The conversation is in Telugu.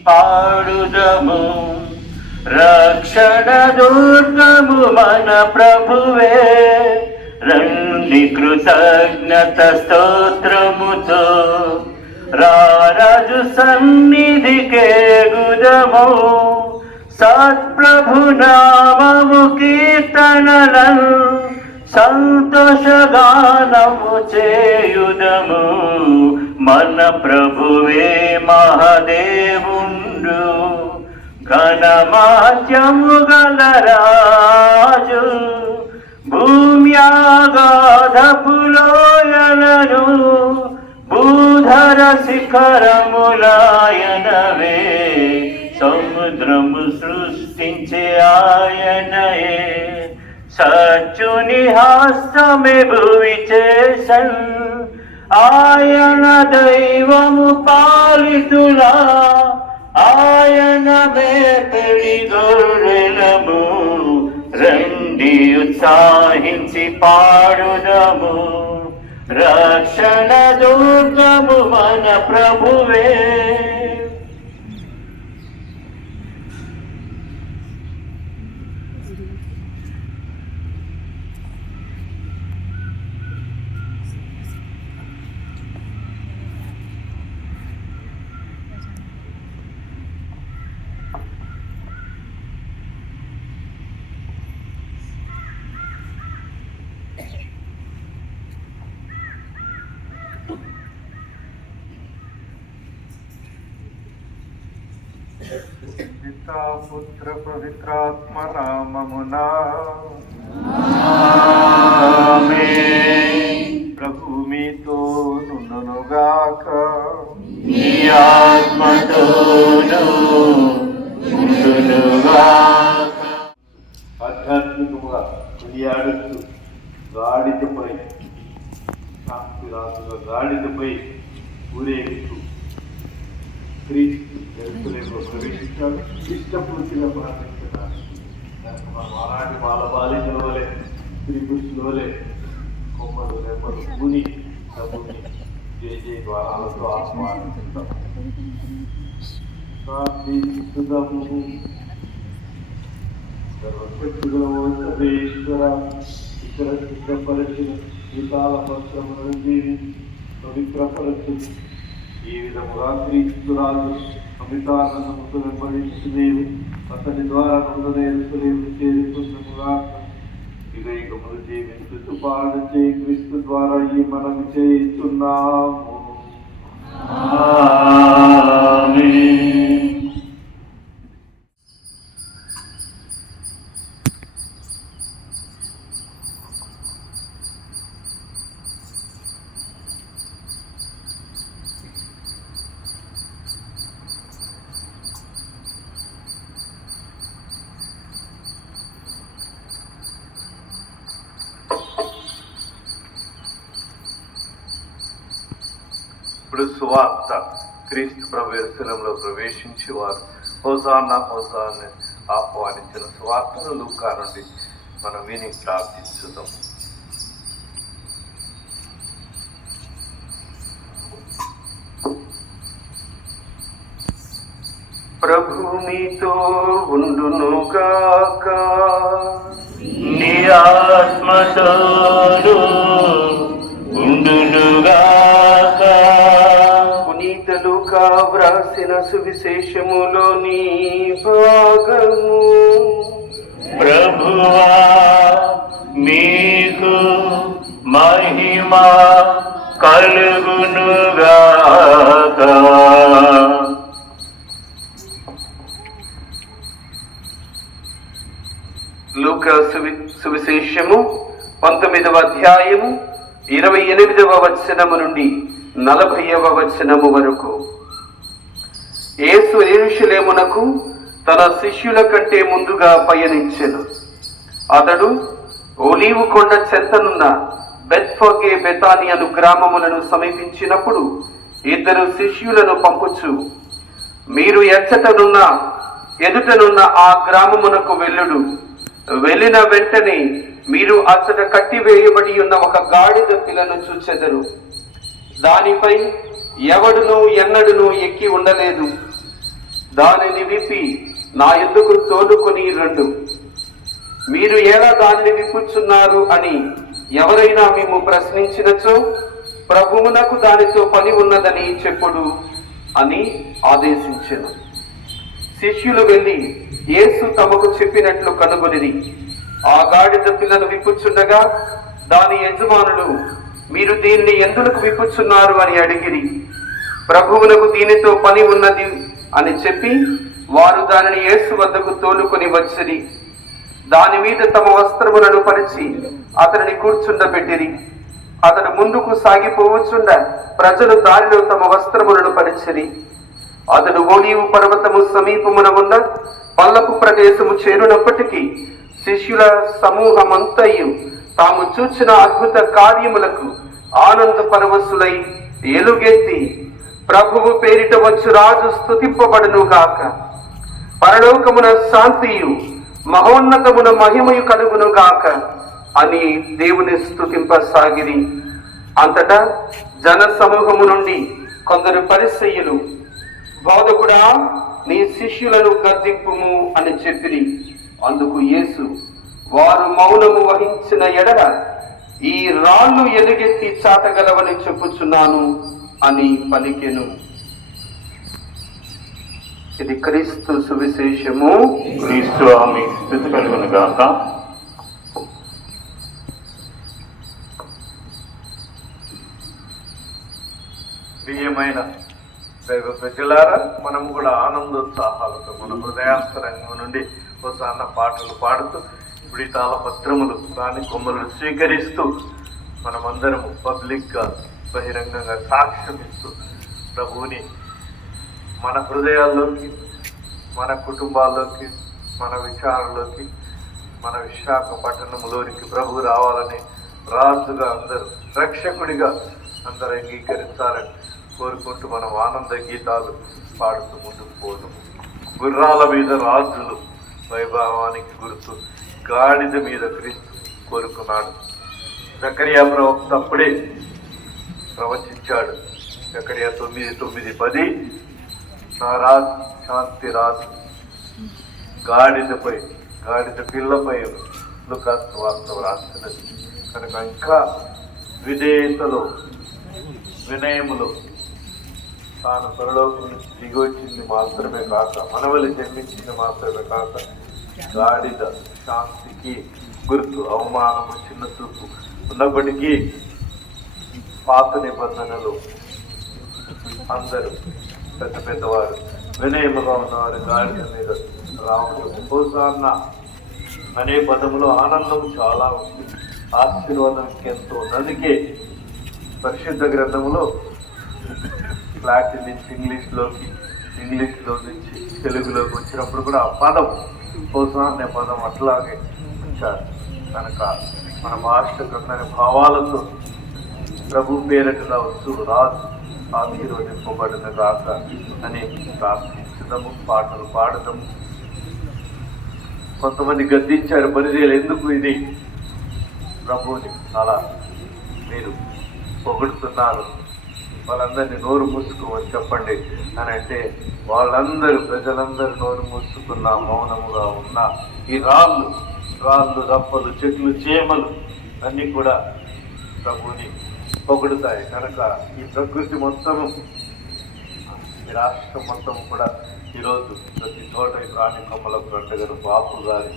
పాడుదము. రక్షణ దుర్గము మన ప్రభువే. రండి కృతజ్ఞత స్తోత్రముతో. రారాజు సన్నిధికే గుదము. సత్ప్రభు నామము కీర్తనలను సంతోషగానము చేయుదము. మన ప్రభువే మహదేవుండు. ఘనమాత్యము గల రాజు భూమ్యాగాధపులోయలను భూధర శిఖరములాయనవే. సముద్రము సృష్టించే ఆయనయే. సచ్చుని హాస్తమే భువి చేసన్ ఆయన దైవము పాలితులా. ఆయన మేపడి దొరలము రండి ఉత్సాహించి పాడుదము. రక్షణ దుర్గము మన ప్రభువే. పితా పుత్ర పవిత్రాత్మ నామమునా ప్రభు మీతో నుండునుగాక నీ ఆత్మతోను ఉండునుగాక. ఆధ్యాత్మికముగా కొనియాడుతూ గాడిదపై శాంతి రాజుగా గాడిదపై ఊరేగుతూ క్రీస్తు జరుపులేమో ప్రవేశించాడు ఇష్టపూర్తిగా ప్రార్థించున్నాడు మనం ఆనాటి బాల బాలికల కొమ్మలు రెమ్మలు ముని ప్రభుని జయ ద్వారాలతో ఆహ్వానించుతాం ప్రార్థించుదాము. సర్వశక్తులము సర్వేశ్వర ఇక్కడ సిద్ధపరిచిన విశాల పత్రములను జీవించి పవిత్రపరచు. ఈ విధముగా క్రీస్తురాజు అమితానందముతో వెంబడించునేవి అతని ద్వారా నొందనేరుకునేవి చేరుకున్నముగా వివేకములు జీవించుతూ పాడు చేయి క్రీస్తు ద్వారా ఈ మనవి చేస్తున్నాము ఇప్పుడు సువార్త క్రీస్తు ప్రభు ప్రవేశించి వారు హోసాన్న హోజాన్ని ఆహ్వానించిన సువార్తను లూకా నుండి మనం విని ప్రార్థించుదాం. ప్రభు మీతో ఉండునుగాక. లూకా వ్రాసిన సువిశేషములోని భాగము. ప్రభువా మీకు మహిమ కలుగునుగాక లూకా సువి సువిశేషము పంతొమ్మిదవ అధ్యాయము ఇరవై ఎనిమిదవ వచనము నుండి నలభైవ వచనము వరకు. ఏసు ఏషులేమునకు తన శిష్యుల కంటే ముందుగా పయనించెను. అతడు ఒలీవు కొండ చెంతనున్న బెత్ఫగే బెతానియను గ్రామములను సమీపించినప్పుడు ఇద్దరు శిష్యులను పంపుచు మీరు ఎచ్చటనున్న ఎదుటనున్న ఆ గ్రామమునకు వెళ్ళుడు. వెళ్ళిన వెంటనే మీరు అచ్చట కట్టివేయబడి ఉన్న ఒక గాడిద పిల్లను చూచెదరు. దానిపై ఎవడును ఎన్నడును ఎక్కి ఉండలేదు. దానిని విప్పి నా ఎందుకు తోడుకొని రండు? మీరు ఎలా దానిని విప్పుచున్నారు అని ఎవరైనా మేము ప్రశ్నించినచో ప్రభువునకు దానితో పని ఉన్నదని చెప్పుడు అని ఆదేశించను. శిష్యులు వెళ్ళి యేసు తమకు చెప్పినట్లు కనుగొనిది ఆ గాడిద పిల్లను విప్పుచుండగా దాని యజమానులు మీరు దీన్ని ఎందుకు విప్పుచున్నారు అని అడిగిరి. ప్రభువునకు దీనితో పని ఉన్నది అని చెప్పి వారు దానిని యేసు వద్దకు తోలుకొని వచ్చిరి. దాని మీద తమ వస్త్రములను పరిచి అతనిని కూర్చుండబెట్టిరి. అతడు ముందుకు సాగిపోవచ్చుండ ప్రజలు దారిలో తమ వస్త్రములను పరిచిరి. అతడు ఓలీవు పర్వతము సమీపమున ఉన్న పల్లపు ప్రదేశము చేరునప్పటికీ శిష్యుల సమూహమంతయు తాము చూచిన అద్భుత కార్యములకు ఆనంద పరవశులై ఎలుగెత్తి ప్రభువు పేరిట వచ్చు రాజు స్థుతింపబడును గాక పరలోకమున శాంతియు మహోన్నతమున మహిమయు కలుగును గాక అని దేవుని స్థుతింపసాగిరి అంతటా జన సమూహము నుండి కొందరు పరిశయ్యులు బోధకుడా నీ శిష్యులను గద్దింపుము అని చెప్పిరి. అందుకు యేసు వారు మౌనము వహించిన ఎడల ఈ రాళ్ళు ఎలుగెత్తి చాటగలవని చెప్పుచున్నాను అని పలికెను. ఇది క్రీస్తు సువిశేషము. క్రీస్తు ఆమె స్థితి కలుగును గాక. ప్రియమైన దైవ ప్రజలారా మనం కూడా ఆనందోత్సాహాలతో మన హృదయాంతరంగం నుండి హోసాన్న పాటలు పాడుతూ ఇప్పుడు ఈ తాళపత్రములు దాని కొమ్మలను స్వీకరిస్తూ మనమందరము పబ్లిక్గా బహిరంగంగా సాక్ష్యం ఇస్తూ ప్రభువుని మన హృదయాల్లోకి మన కుటుంబాల్లోకి మన విచారంలోకి మన విశాఖపట్టణంలోనికి ప్రభు రావాలని రాజుగా అందరూ రక్షకుడిగా అందరూ అంగీకరించాలని కోరుకుంటూ మనం ఆనంద గీతాలు పాడుతూ ముందుకు పోదాము. గుర్రాల మీద రాజులు వైభవానికి గుర్తు గాడిద మీద క్రీస్తు కోరుకున్నాడు. జకరియా ప్రవక్త అప్పుడే ప్రవచించాడు. జకరియా తొమ్మిది తొమ్మిది పది. సారాత్ శాంతి రాజు గాడిదపై గాడిద పిల్లపై లుకాస్ వార్త రాస్తున్నది కనుక ఇంకా విధేయతలో వినయములో తాను త్వరలోకి దిగి వచ్చింది మాత్రమే కాక మనవలు జన్మించింది మాత్రమే కాక గాడిద శాంతికి గుర్తు అవమానము చిన్న చూపు. ఉన్నప్పటికీ పాత నిబంధనలు అందరూ పెద్ద పెద్దవారు వినయముగా ఉన్నవారు గాడిద మీద రాముడు హోసాన్న అనే పదములో ఆనందం చాలా ఉంది. ఆశీర్వాదం ఎంతో ఉంది. అందుకే పరిశుద్ధ గ్రంథములో లాటిన్ నుంచి ఇంగ్లీష్లోకి ఇంగ్లీష్లో నుంచి తెలుగులోకి వచ్చినప్పుడు కూడా ఆ పదం కోసం అనే పదం అట్లాగే ఉంచారు. కనుక మన మాస్టర్ గ్రంథాన్ని భావాలతో ప్రభు పేరట రావచ్చు రాజు ఆశీర్వదింపబడిన గాక అని ప్రార్థించడము పాటలు పాడటము కొంతమంది గద్దించారు పరిచయాలు ఎందుకు ఇది? ప్రభువుని అలా మీరు పొగుడుతున్నారు. వాళ్ళందరినీ నోరు మూసుకోమని చెప్పండి. అని అంటే వాళ్ళందరూ ప్రజలందరూ నోరు మూసుకున్న మౌనముగా ఉన్న ఈ రాళ్ళు రాళ్ళు రప్పలు చెట్లు చేమలు అన్నీ కూడా ప్రభుని పొగుడుతాయి. కనుక ఈ ప్రకృతి మొత్తము ఈ రాష్ట్రం మొత్తం కూడా ఈరోజు ప్రతి చోట ఈ ప్రాణి కొమ్మల పండుగను బాపు గారి